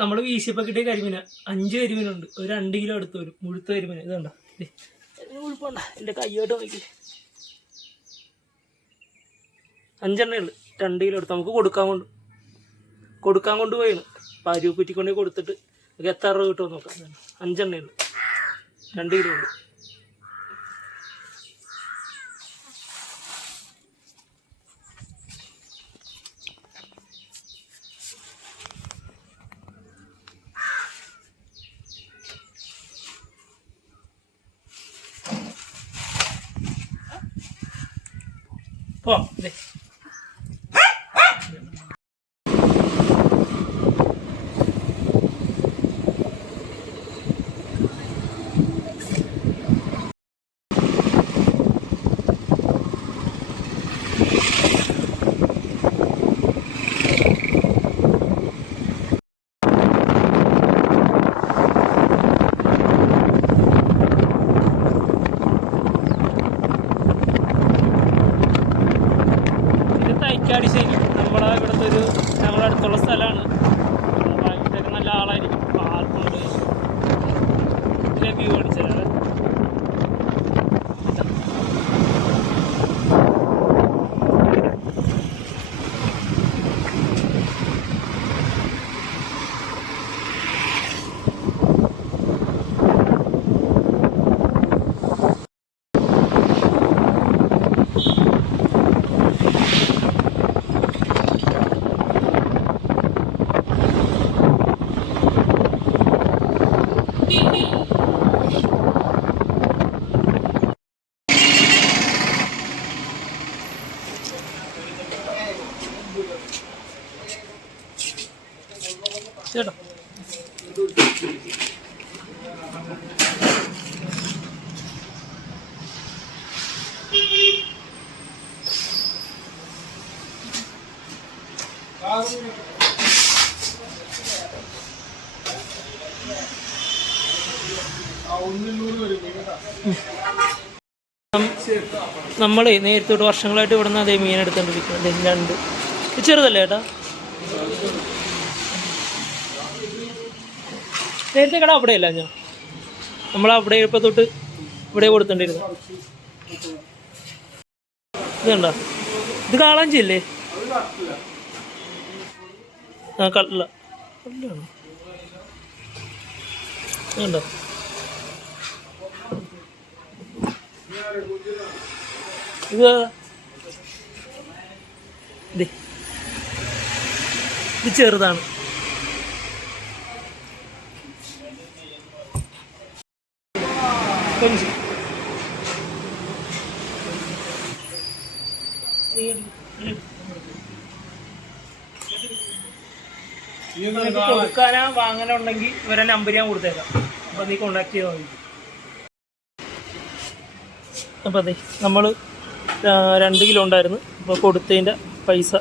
നമ്മൾ വീശിയപ്പോൾ കിട്ടിയ കരിമീന 5 കരിമീനുണ്ട്. ഒരു 2 കിലോ അടുത്ത് വരും മുഴുത്ത കരിമീന. ഇത് കണ്ട ഉൾപ്പണ്ട എൻ്റെ കയ്യോട്ട് നോക്കി 5 ഉള്ളു. 2 കിലോ എടുത്ത് നമുക്ക് കൊടുക്കാൻ കൊണ്ടുപോയാണ്. പാരൂക്കുറ്റിക്കൊണ്ടേ കൊടുത്തിട്ട് നമുക്ക് എത്ര രൂപ കിട്ടുമോ നോക്കാം. 5 ഉള്ളു, 2 കിലോ ഉണ്ട്. പോ ദേ തൈക്കാടിശ്ശേരി നമ്മുടെ അടുത്തുള്ള സ്ഥലമാണ്. ഇതൊക്കെ നല്ല ആളായിരിക്കും. പാർക്കുണ്ട്. ഇതിലെ വ്യൂ അടിച്ചത് ചേട്ടാ. നമ്മൾ നേരത്തെ വർഷങ്ങളായിട്ട് ഇവിടെ നിന്ന് അതേ മീൻ എടുത്തോണ്ടിരിക്കുന്നത്. 2 ചെറുതല്ലേ ചേട്ടാ? നേരത്തെ കട അവിടെയല്ല ഞാൻ നമ്മളവിടെ ഇപ്പോൾ തൊട്ട് ഇവിടെ കൊടുത്തോണ്ടിരുന്നു. ഇതുണ്ടോ? ഇത് കാളാഞ്ചിയല്ലേ? ആ കല്ല കല്ലാണോ? ഇതുണ്ടോ? ഇത് ചെറുതാണ്. കൊടുക്കാനോ വാങ്ങാനോ ഉണ്ടെങ്കിൽ ഇവരെ നമ്പർ ഞാൻ കൊടുത്തേക്കാം. അപ്പോൾ നീ കോണ്ടാക്ട് ചെയ്താൽ മതി. അപ്പോൾ അതെ നമ്മൾ 2 കിലോ ഉണ്ടായിരുന്നു. അപ്പോൾ കൊടുത്തതിൻ്റെ പൈസ